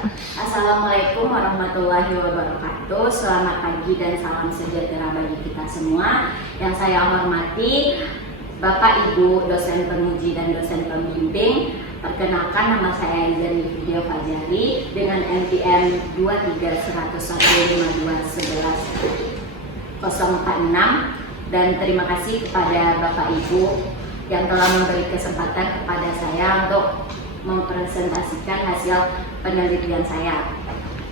Assalamualaikum warahmatullahi wabarakatuh. Selamat pagi dan salam sejahtera bagi kita semua. Yang saya hormati Bapak Ibu dosen penguji dan dosen pembimbing. Perkenalkan, nama saya Izani Video Fajari dengan NPM 231521146, dan terima kasih kepada Bapak Ibu yang telah memberi kesempatan kepada saya untuk mempresentasikan hasil penelitian saya.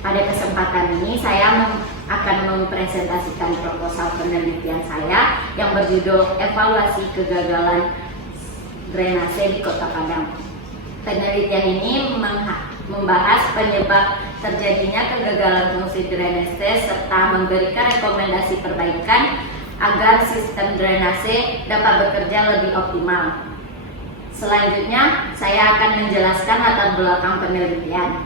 Pada kesempatan ini saya akan mempresentasikan proposal penelitian saya yang berjudul Evaluasi Kegagalan Drainase di Kota Padang. Penelitian ini membahas penyebab terjadinya kegagalan fungsi drainase serta memberikan rekomendasi perbaikan agar sistem drainase dapat bekerja lebih optimal. Selanjutnya, saya akan menjelaskan latar belakang penelitian.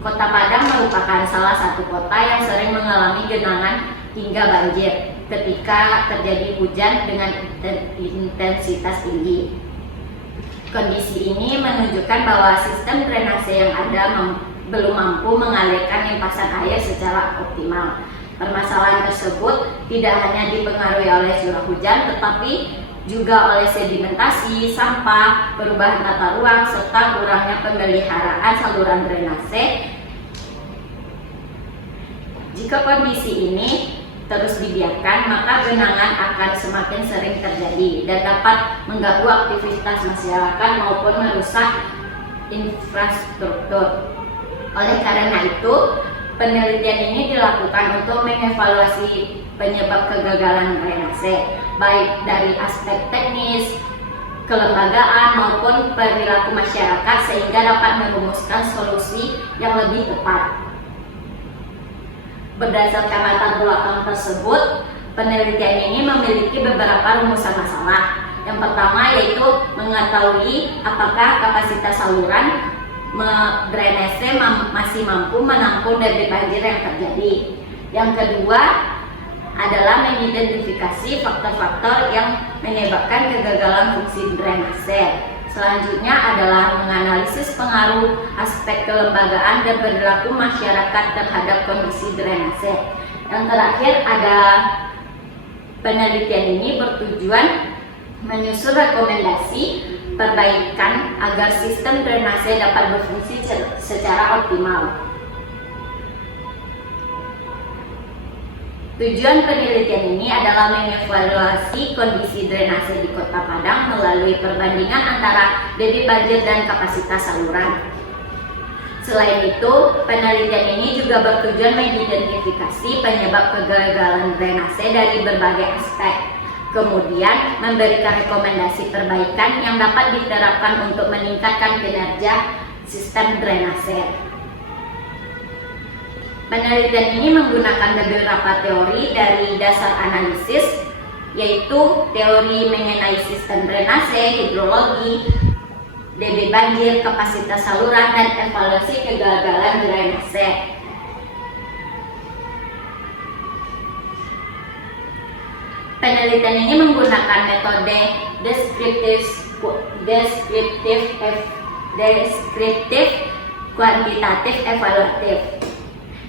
Kota Padang merupakan salah satu kota yang sering mengalami genangan hingga banjir ketika terjadi hujan dengan intensitas tinggi. Kondisi ini menunjukkan bahwa sistem drainase yang ada belum mampu mengalirkan limpasan air secara optimal. Permasalahan tersebut tidak hanya dipengaruhi oleh curah hujan, tetapi juga oleh sedimentasi, sampah, perubahan tata ruang, serta kurangnya pemeliharaan saluran drainase. Jika kondisi ini terus dibiarkan, maka genangan akan semakin sering terjadi dan dapat mengganggu aktivitas masyarakat maupun merusak infrastruktur. Oleh karena itu, penelitian ini dilakukan untuk mengevaluasi penyebab kegagalan drainase, baik dari aspek teknis, kelembagaan maupun perilaku masyarakat, sehingga dapat merumuskan solusi yang lebih tepat. Berdasarkan latar belakang tersebut, penelitian ini memiliki beberapa rumusan masalah. Yang pertama yaitu mengetahui apakah kapasitas saluran drainase masih mampu menampung debit banjir yang terjadi. Yang kedua adalah mengidentifikasi faktor-faktor yang menyebabkan kegagalan fungsi drainase. Selanjutnya adalah menganalisis pengaruh aspek kelembagaan dan perilaku masyarakat terhadap kondisi drainase. Yang terakhir ada penelitian ini bertujuan menyusun rekomendasi perbaikan agar sistem drainase dapat berfungsi secara optimal. Tujuan penelitian ini adalah mengevaluasi kondisi drainase di Kota Padang melalui perbandingan antara debit banjir dan kapasitas saluran. Selain itu, penelitian ini juga bertujuan mengidentifikasi penyebab kegagalan drainase dari berbagai aspek. Kemudian memberikan rekomendasi perbaikan yang dapat diterapkan untuk meningkatkan kinerja sistem drainase. Penelitian ini menggunakan beberapa teori dari dasar analisis, yaitu teori mengenai sistem drainase, hidrologi, debit banjir, kapasitas saluran, dan evaluasi kegagalan drainase. Penelitian ini menggunakan metode deskriptif kuantitatif evaluatif.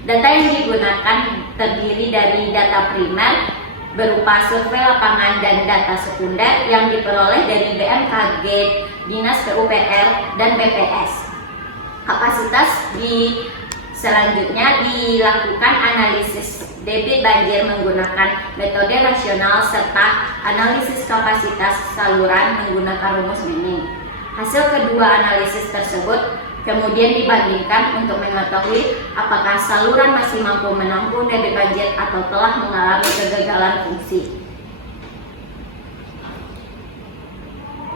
Data yang digunakan terdiri dari data primer berupa survei lapangan dan data sekunder yang diperoleh dari BMKG, Dinas PUPR, dan BPS. Selanjutnya dilakukan analisis debit banjir menggunakan metode rasional serta analisis kapasitas saluran menggunakan rumus Manning. Hasil kedua analisis tersebut kemudian dibandingkan untuk mengetahui apakah saluran masih mampu menampung debit banjir atau telah mengalami kegagalan fungsi.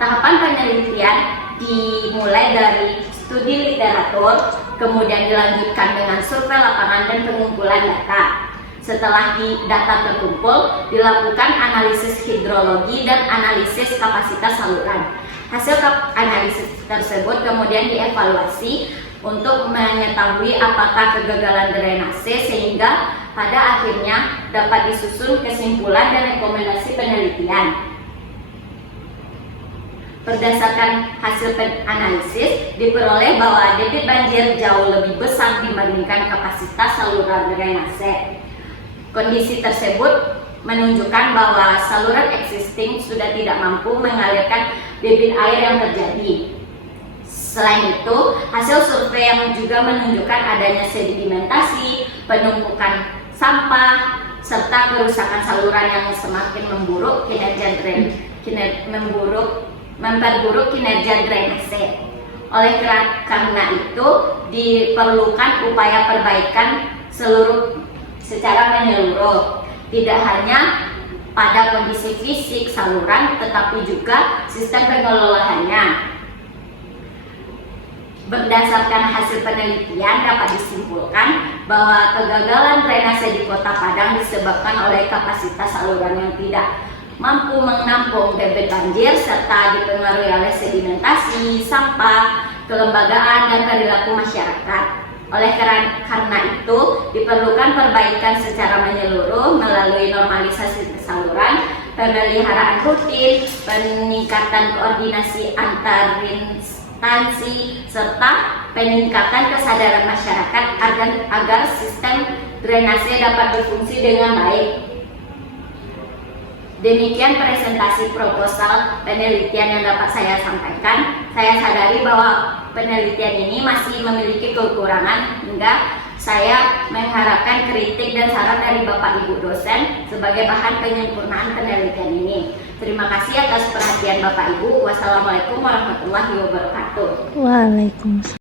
Tahapan penelitian dimulai dari studi literatur, kemudian dilanjutkan dengan survei lapangan dan pengumpulan data. Setelah data terkumpul, dilakukan analisis hidrologi dan analisis kapasitas saluran. Hasil analisis tersebut kemudian dievaluasi untuk mengetahui apakah kegagalan drainase, sehingga pada akhirnya dapat disusun kesimpulan dan rekomendasi penelitian. Berdasarkan hasil analisis, diperoleh bahwa debit banjir jauh lebih besar dibandingkan kapasitas saluran drainase. Kondisi tersebut menunjukkan bahwa saluran existing sudah tidak mampu mengalirkan debit air yang terjadi. Selain itu, hasil survei yang juga menunjukkan adanya sedimentasi, penumpukan sampah, serta kerusakan saluran yang semakin memperburuk kinerja drainase. Oleh karena itu, diperlukan upaya perbaikan secara menyeluruh, tidak hanya pada kondisi fisik saluran, tetapi juga sistem pengelolaannya. Berdasarkan hasil penelitian dapat disimpulkan bahwa kegagalan drainase di Kota Padang disebabkan oleh kapasitas saluran yang tidak mampu menampung debit banjir serta dipengaruhi oleh sedimentasi, sampah, kelembagaan, dan perilaku masyarakat. Oleh karena itu, diperlukan perbaikan secara menyeluruh melalui normalisasi saluran, pemeliharaan rutin, peningkatan koordinasi antar instansi, serta peningkatan kesadaran masyarakat agar sistem drainase dapat berfungsi dengan baik. Demikian presentasi proposal penelitian yang dapat saya sampaikan. Saya sadari bahwa penelitian ini masih memiliki kekurangan, hingga saya mengharapkan kritik dan saran dari Bapak Ibu dosen sebagai bahan penyempurnaan penelitian ini. Terima kasih atas perhatian Bapak Ibu. Wassalamualaikum warahmatullahi wabarakatuh. Waalaikumsalam.